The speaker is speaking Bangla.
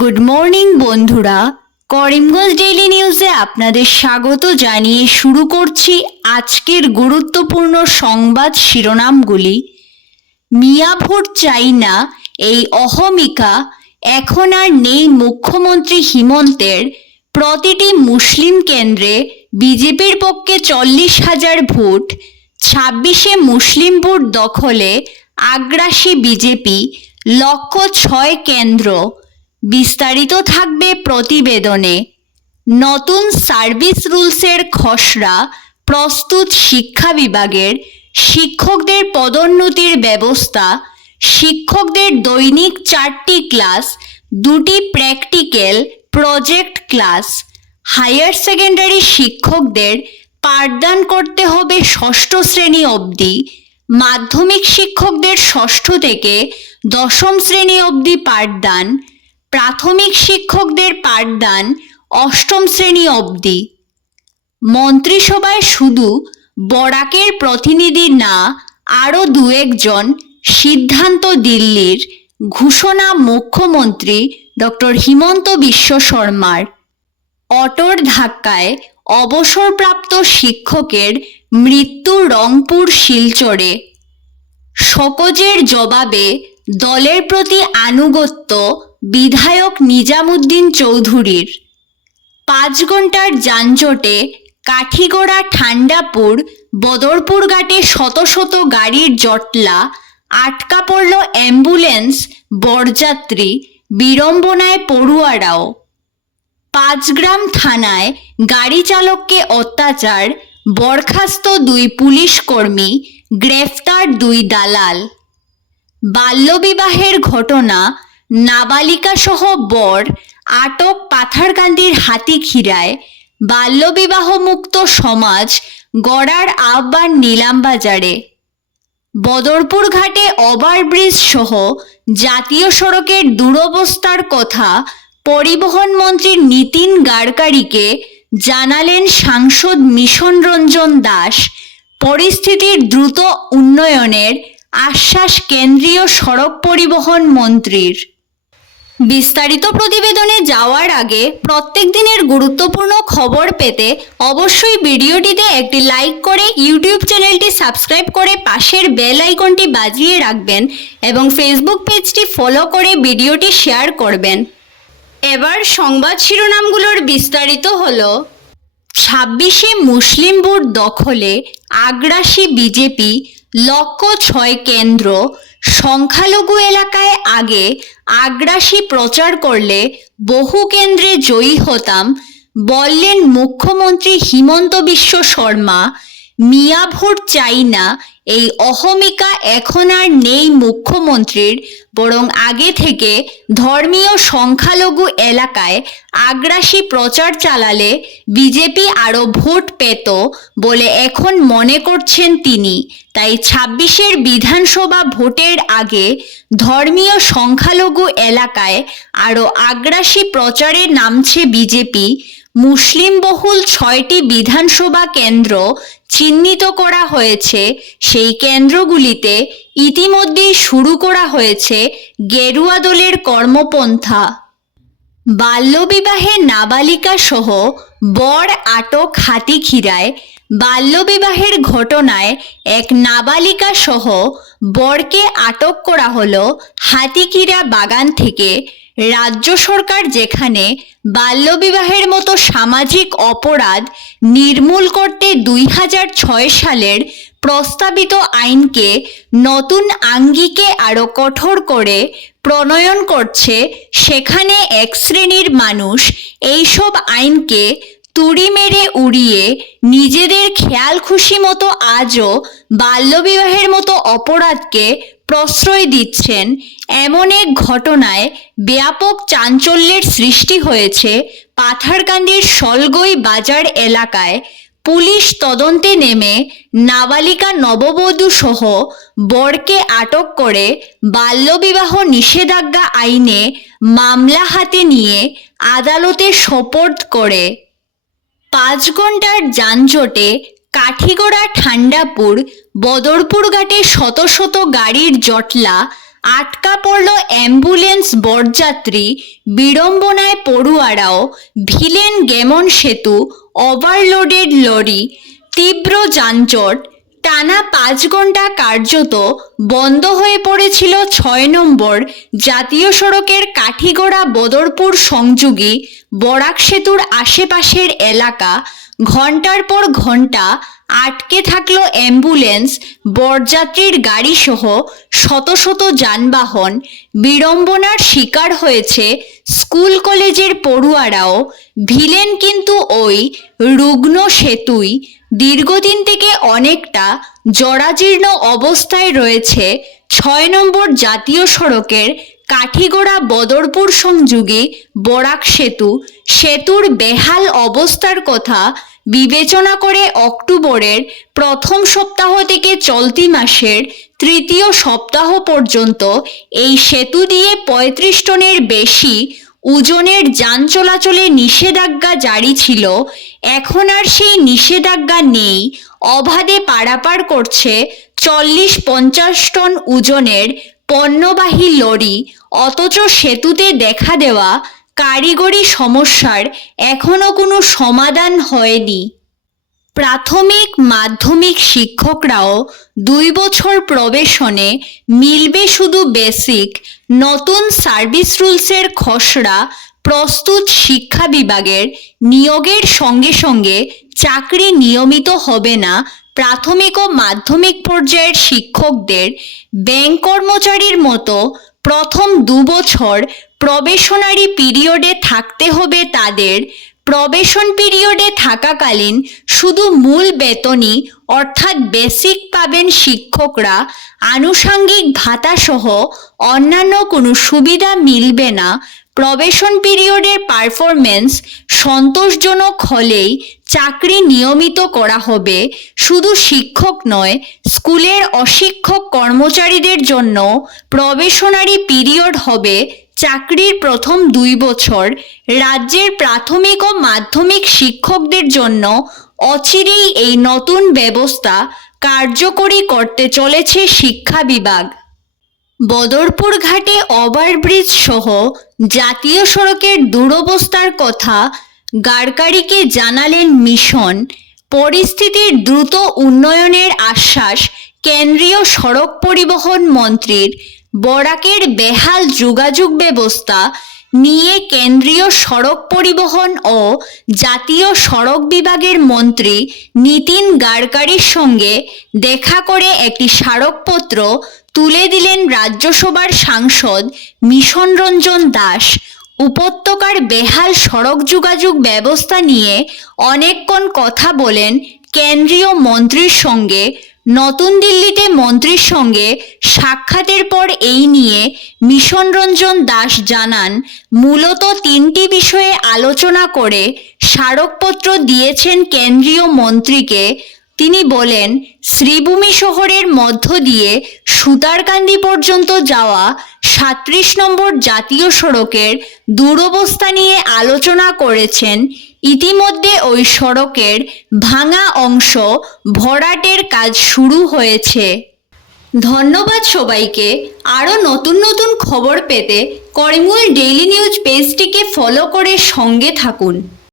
গুড মর্নিং বন্ধুরা। করিমগঞ্জ ডেইলি নিউজে আপনাদের স্বাগত জানিয়ে শুরু করছি আজকের গুরুত্বপূর্ণ সংবাদ শিরোনামগুলি। মিয়া ভোট চাই না, এই অহমিকা এখন আর নেই মুখ্যমন্ত্রী হিমন্তের। প্রতিটি মুসলিম কেন্দ্রে বিজেপির পক্ষে চল্লিশ হাজার ভোট, ছাব্বিশে মুসলিম ভোট দখলে আগ্রাসী বিজেপি, লক্ষ্য ছয় কেন্দ্র। বিস্তারিত থাকবে প্রতিবেদনে। নতুন সার্ভিস রুলসের খসড়া প্রস্তুত শিক্ষা বিভাগের শিক্ষকদের পদোন্নতির ব্যবস্থা, শিক্ষকদের দৈনিক চারটি ক্লাস, দুটি practical project class, higher secondary শিক্ষকদের পাঠদান করতে হবে ষষ্ঠ শ্রেণি অবধি, মাধ্যমিক শিক্ষকদের ষষ্ঠ থেকে দশম শ্রেণি অবধি পাঠদান প্রাথমিক শিক্ষকদের পাঠদান অষ্টম শ্রেণি অবধি। মন্ত্রিসভায় শুধু বরাকের প্রতিনিধি না, আরও দু একজন সিদ্ধান্ত দিল্লির ঘোষণা মুখ্যমন্ত্রী ডক্টর হিমন্ত বিশ্ব শর্মার। অটোর ধাক্কায় অবসরপ্রাপ্ত শিক্ষকের মৃত্যু রংপুর শিলচরে। শোকজের জবাবে দলের প্রতি আনুগত্য বিধায়ক নিজামুদ্দিন চৌধুরীর। পাঁচ ঘণ্টার যানজটে কাঠিগড়া ঠান্ডাপুর বদরপুর ঘাটে শত শত গাড়ির জটলা, আটকা পড়ল অ্যাম্বুলেন্স, বরযাত্রী, বিড়ম্বনায় পড়ুয়ারাও। পাঁচগ্রাম থানায় গাড়ি চালককে অত্যাচার, বরখাস্ত দুই পুলিশ কর্মী, গ্রেফতার দুই দালাল। বাল্যবিবাহের ঘটনা নাবালিকা সহ বর আটক পাথারকান্দির হাতিখিরায় বাল্যবিবাহ মুক্ত সমাজ গড়ার আহ্বান নিলাম বাজারে। বদরপুর ঘাটে ওভারব্রিজ সহ জাতীয় সড়কের দুরবস্থার কথা পরিবহন মন্ত্রী নীতিন গাডকারিকে জানালেন সাংসদ মিশন রঞ্জন দাস। পরিস্থিতির দ্রুত উন্নয়নের আশ্বাস কেন্দ্রীয় সড়ক পরিবহন মন্ত্রীর। বিস্তারিত প্রতিবেদনে যাওয়ার আগে প্রত্যেক দিনের গুরুত্বপূর্ণ খবর পেতে অবশ্যই ভিডিওটিতে একটি লাইক করে ইউটিউব চ্যানেলটি সাবস্ক্রাইব করে পাশের বেল আইকনটি বাজিয়ে রাখবেন এবং ফেসবুক পেজটি ফলো করে ভিডিওটি শেয়ার করবেন। এবার সংবাদ শিরোনামগুলোর বিস্তারিত হল, ছাব্বিশে মুসলিম দখলে আগ্রাসী বিজেপি লক্ষ্য ছয় কেন্দ্র সংখ্যালঘু এলাকায় আগে আগ্রাসী প্রচার করলে বহু কেন্দ্রে জয়ী হতাম বললেন মুখ্যমন্ত্রী হিমন্ত বিশ্ব শর্মা মিয়া ভোট চাই না। এই অহমিকা এখন আর নেই মুখ্যমন্ত্রীর, বরং আগে থেকে ধর্মীয় সংখ্যালঘু এলাকায় আগ্রাসী প্রচার চালালে বিজেপি আরও ভোট পেত বলে এখন মনে করছেন তিনি। তাই ছাব্বিশের বিধানসভা ভোটের আগে ধর্মীয় সংখ্যালঘু এলাকায় আরও আগ্রাসী প্রচারে নামছে বিজেপি। মুসলিম বহুল ছয়টি বিধানসভা কেন্দ্র চিহ্নিত করা হয়েছে। সেই কেন্দ্রগুলিতে ইতিমধ্যেই শুরু করা হয়েছে গেরুয়া দলের কর্মপন্থা। বাল্যবিবাহে নাবালিকা সহ বর আটক হাতিখিরায় বাল্যবিবাহের ঘটনায় এক নাবালিকা সহ বরকে আটক করা হলো হাতিখিরা বাগান থেকে। রাজ্য সরকার যেখানে বাল্যবিবাহের মতো সামাজিক অপরাধ নির্মূল করতে দুই হাজার ছয় সালের প্রস্তাবিত আইনকে নতুন আঙ্গিকে আরও কঠোর করে প্রণয়ন করছে সেখানে এক শ্রেণির মানুষ। এইসব আইনকে তুড়ি মেরে উড়িয়ে নিজেদের খেয়াল খুশি মতো আজও বাল্যবিবাহের মতো অপরাধকে প্রশ্রয় দিচ্ছেন এমন এক ঘটনায় ব্যাপক চাঞ্চল্যের সৃষ্টি হয়েছে পাথারকান্দির সলগই বাজার এলাকায় পুলিশ তদন্তে নেমে নাবালিকা নববধূ সহ বরকে আটক করে বাল্যবিবাহ নিষেধাজ্ঞা আইনে মামলা হাতে নিয়ে আদালতে সোপর্দ করে। পাঁচ ঘণ্টার যানজটে কাঠিগড়া ঠান্ডাপুর, বদরপুর ঘাটে শত শত গাড়ির জটলা, আটকা পড়ল অ্যাম্বুলেন্স বরযাত্রী, বিড়ম্বনায় পড়ুয়ারাও, ভিলেন গেমন সেতু ওভারলোডেড লরি তীব্র যানজট টানা পাঁচ ঘণ্টা কার্যত বন্ধ হয়ে পড়েছিল ছয় নম্বর জাতীয় সড়কের কাঠিগড়া বদরপুর সংযোগী বরাক সেতুর আশেপাশের এলাকা। ঘণ্টার পর ঘণ্টা আটকে থাকল অ্যাম্বুলেন্স, বরযাত্রীর গাড়িসহ শত শত যানবাহন। বিড়ম্বনার শিকার হয়েছে স্কুল কলেজের পড়ুয়ারাও। ভিলেন কিন্তু ওই রুগ্ন সেতুই। দীর্ঘদিন থেকে অনেকটা জরাজীর্ণ অবস্থায় রয়েছে ছয় নম্বর জাতীয় সড়কের কাঠিগোড়া বদরপুর সংযোগী বরাক সেতু। সেতুর বেহাল অবস্থার কথা বিবেচনা করে অক্টোবরের প্রথম সপ্তাহ থেকে চলতি মাসের তৃতীয় সপ্তাহ পর্যন্ত এই সেতু দিয়ে পঁয়ত্রিশ টনের বেশি ওজনের যান চলাচলে নিষেধাজ্ঞা জারি ছিল, এখন আর সেই নিষেধাজ্ঞা নেই। অবাধে পারাপার করছে চল্লিশ পঞ্চাশ টন ওজনের পণ্যবাহী লরি, অথচ সেতুতে দেখা দেওয়া কারিগরি সমস্যার এখনও কোনো সমাধান হয়নি। প্রাথমিক মাধ্যমিক শিক্ষকরাও দুই বছর প্রবেশনে মিলবে শুধু বেসিক, নতুন সার্ভিস রুলসের খসড়া, প্রস্তুত শিক্ষা বিভাগের নিয়োগের সঙ্গে সঙ্গে চাকরি নিয়মিত হবে না প্রাথমিক ও মাধ্যমিক পর্যায়ের শিক্ষকদের ব্যাংক কর্মচারীর মতো প্রথম দু বছর প্রবেশনারি পিরিয়ডে থাকতে হবে তাদের প্রবেশন পিরিয়ডে থাকাকালীন শুধু মূল বেতনই, অর্থাৎ বেসিক পাবেন শিক্ষকরা, আনুষাঙ্গিক ভাতাসহ অন্যান্য কোনো সুবিধা মিলবে না। প্রবেশন পিরিয়ডের পারফরমেন্স সন্তোষজনক হলেই চাকরি নিয়মিত করা হবে। শুধু শিক্ষক নয়, স্কুলের অশিক্ষক কর্মচারীদের জন্য প্রবেশনারি পিরিয়ড হবে চাকরির প্রথম দুই বছর রাজ্যের প্রাথমিক ও মাধ্যমিক শিক্ষকদের জন্য অচিরেই এই নতুন ব্যবস্থা কার্যকরী করতে চলেছে শিক্ষা বিভাগ। বদরপুর ঘাটে ওভারব্রিজ সহ জাতীয় সড়কের দুরবস্থার কথা গারকারিকে জানালেন মিশন। পরিস্থিতির দ্রুত উন্নয়নের আশ্বাস কেন্দ্রীয় সড়ক পরিবহন মন্ত্রীর বরাকের বেহাল যোগাযোগ ব্যবস্থা নিয়ে কেন্দ্রীয় সড়ক পরিবহন ও জাতীয় সড়ক বিভাগের মন্ত্রী নীতিন গাডকারির সঙ্গে দেখা করে একটি স্মারকপত্র তুলে দিলেন রাজ্যসভার সাংসদ মিশন রঞ্জন দাস। উপত্যকার বেহাল সড়ক যোগাযোগ ব্যবস্থা নিয়ে অনেকক্ষণ কথা বলেন কেন্দ্রীয় মন্ত্রীর সঙ্গে নতুন দিল্লিতে মন্ত্রীর সঙ্গে সাক্ষাতের পর এই নিয়ে মিশন রঞ্জন দাস জানান, মূলত তিনটি বিষয়ে আলোচনা করে স্মারকপত্র দিয়েছেন কেন্দ্রীয় মন্ত্রীকে। তিনি বলেন, শ্রীভূমি শহরের মধ্য দিয়ে সুতারকান্দি পর্যন্ত যাওয়া সাত্রিশ নম্বর জাতীয় সড়কের দুরবস্থা নিয়ে আলোচনা করেছেন। ইতিমধ্যে ওই সড়কের ভাঙা অংশ ভরাটের কাজ শুরু হয়েছে। ধন্যবাদ সবাইকে। আরও নতুন নতুন খবর পেতে করিমগঞ্জ ডেইলি নিউজ পেজটিকে ফলো করে সঙ্গে থাকুন।